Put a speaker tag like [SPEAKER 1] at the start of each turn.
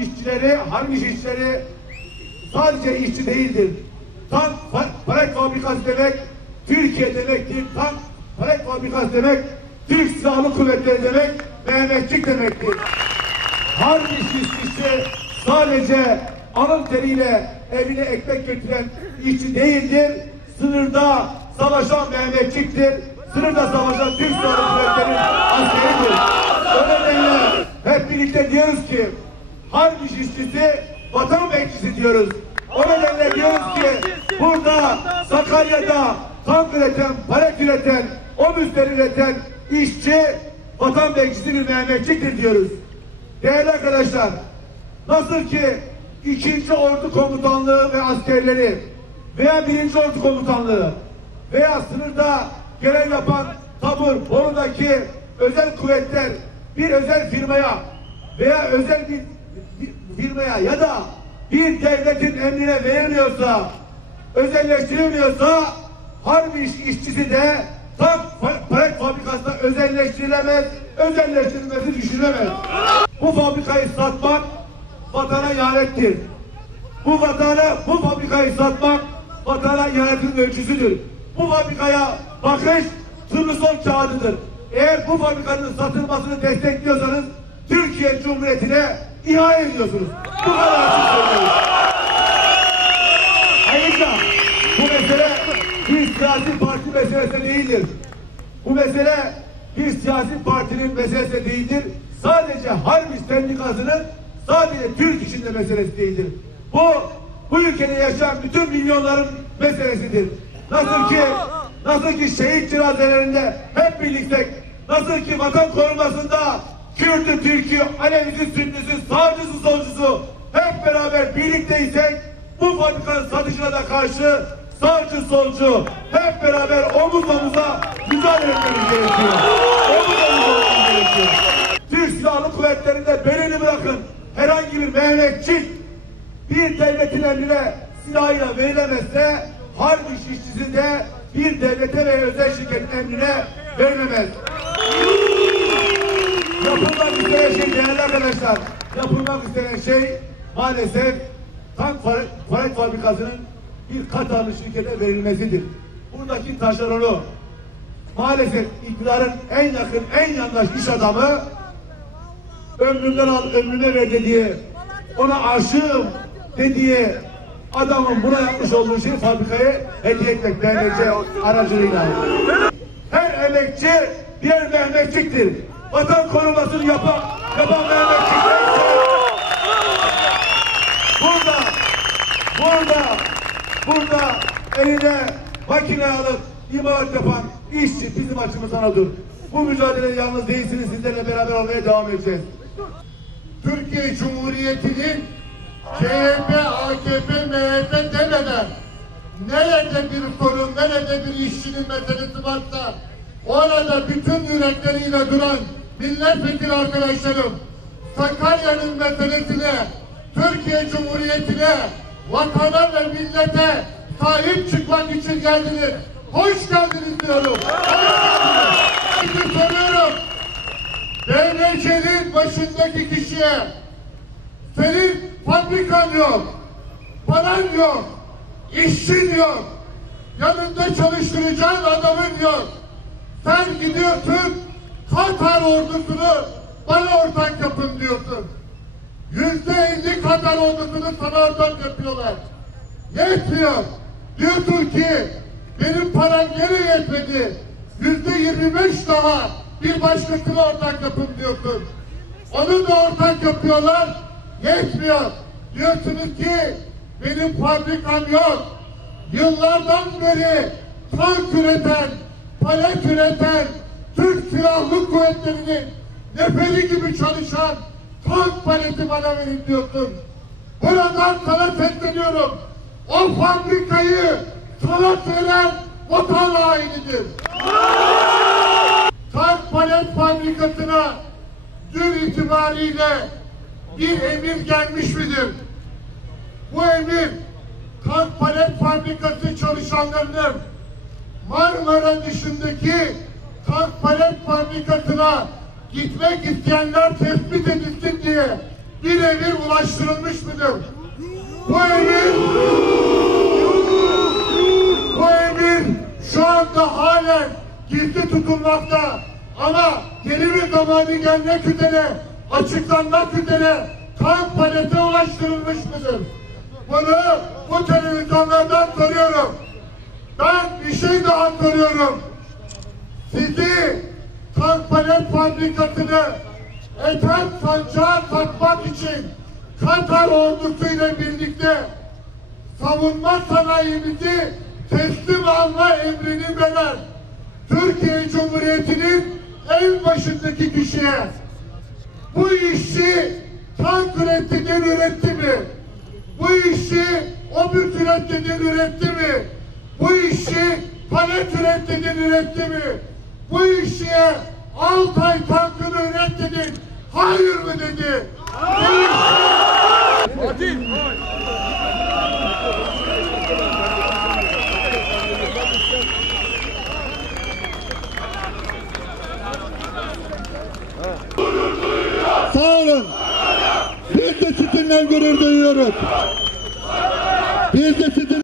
[SPEAKER 1] işçileri, harp işçileri sadece işçi değildir. Tank palet fabrikası demek Türkiye demektir. Tank palet fabrikası demek Türk Silahlı Kuvvetleri demek Mehmetçik demektir. Harp işçisi sadece alın teriyle evine ekmek götüren işçi değildir. Sınırda savaşan Mehmetçiktir. Sınırda savaşan Türk Silahlı Kuvvetleri'nin askeridir. O nedenle hep birlikte diyoruz ki harp işçisi vatan bekçisi diyoruz. O nedenle diyoruz ki burada Sakarya'da tank üreten, palet üreten, omüsler üreten işçi vatan bekçisi bir Mehmetçiktir diyoruz. Değerli arkadaşlar, nasıl ki ikinci ordu komutanlığı ve askerleri veya birinci ordu komutanlığı veya sınırda görev yapan tabur, Bolu'daki özel kuvvetler bir özel firmaya veya özel bir firmaya ya da bir devletin emrine verilmiyorsa, özelleştirilmiyorsa harbi iş, işçisi de tank fa- palet fabrikasında özelleştirilemez, özelleştirilmesi düşünülemez. Bu fabrikayı satmak vatana ihanettir. Bu vatana, bu fabrikayı satmak vatana ihanetin ölçüsüdür. Bu fabrikaya bakış turnusol kağıdıdır. Eğer bu fabrikanın satılmasını destekliyorsanız Türkiye Cumhuriyeti'ne ihanet ediyorsunuz. Bu kadar açık söylüyoruz. Ayrıca bu mesele bir siyasi parti meselesi değildir. Bu mesele bir siyasi partinin meselesi değildir. Sadece Harbi Sendikası'nın sadece Türk içinde meselesi değildir. Bu bu ülkede yaşayan bütün milyonların meselesidir. Nasıl ki nasıl ki şehit cenazelerinde hep birlikte nasıl ki vatan korumasında Kürt'ü, Türk'ü, Alevisi, Sünnisi, sağcısı, solcusu hep beraber birlikteysek bu fabrikanın satışına da karşı sağcı solcu hep beraber omuz omuza mücadele etmemiz gerekiyor. Omuz omuza gerekiyor. Türk Silahlı Kuvvetleri'nde belini bırakın. Herhangi bir Mehmetçik bir devletin emrine silahıyla verilemezse harp işçisi de bir devlete ve özel şirketin emrine verilemez. Yapılmak istenen şey değerli arkadaşlar. Yapılmak istenen şey maalesef tank palet, fabrikasının bir Katarlı şirkete verilmesidir. Buradaki taşeronu maalesef iktidarın en yakın, en yandaş iş adamı ömrümden al, ömrüne ver dediği, ona aşığım dediği adamın buna yapmış olduğu şey fabrikaya hediye etmek BMC aracılığıyla. Her emekçi bir Mehmetçiktir. Vatan korumasını yapan, yapan Mehmetçikler burada, burada, burada eline makine alıp imalat yapan işçi bizim açımızdan odur. Bu mücadelede yalnız değilsiniz, sizlerle beraber olmaya devam edeceğiz.
[SPEAKER 2] Türkiye Cumhuriyeti'nin CHP, AKP, MHP demeden nerede bir sorun, nerede bir işçinin meselesi varsa orada bütün yürekleriyle duran milletvekili arkadaşlarım Sakarya'nın meselesine, Türkiye Cumhuriyeti'ne, vatana ve millete sahip çıkmak için geldiniz. Hoş geldiniz diyorum. Şimdi soruyorum. BMC'nin başındaki kişiye senin fabrikan yok, paran yok, işçin yok, yanında çalıştıracağın adamın yok. Sen gidiyorsun Katar ordusunu bana ortak yapın diyorsun. Yüzde elli Katar ordusunu sana ortak yapıyorlar. Yetmiyor. Diyorsun ki benim param gene yetmedi. Yüzde yirmi beş daha bir başkasına ortak yapın diyorsun. Onu da ortak yapıyorlar. Yetmiyor. Diyorsunuz ki benim fabrikam yok. Yıllardan beri tank üreten, palet üreten, Türk Silahlı Kuvvetleri'nin neferi gibi çalışan tank paleti bana verin diyorsun. Buradan sana sesleniyorum. O fabrikayı sana veren vatan hainidir. Tank palet fabrikasına dün itibariyle bir emir gelmiş midir? Bu emir tank palet fabrikası çalışanlarının Marmara dışındaki tank palet fabrikasına gitmek isteyenler tespit edilsin diye bir emir ulaştırılmış mıdır? Bu emir bu emir şu anda halen gizli tutulmakta ama yeni bir zamanı gelmek üzere açıklanmak üzere tank palete ulaştırılmış mıdır? Bunu bu televizyonlardan soruyorum. Ben bir şey daha soruyorum. Sizi tank palet fabrikasını eten sancağa takmak için Katar ordusuyla birlikte savunma sanayimizi teslim alma emrini veren Türkiye Cumhuriyeti'nin en başındaki kişiye bu işi tank ürettiden üretti mi? Bu işi obüs ürettiden üretti mi? Bu işi palet ürettiden üretti mi? Bu işi Altay tankını ürettidin hayır mı dedi? Bu işi
[SPEAKER 3] Sağ olun. Biz de sizinle gurur duyuyoruz. Biz de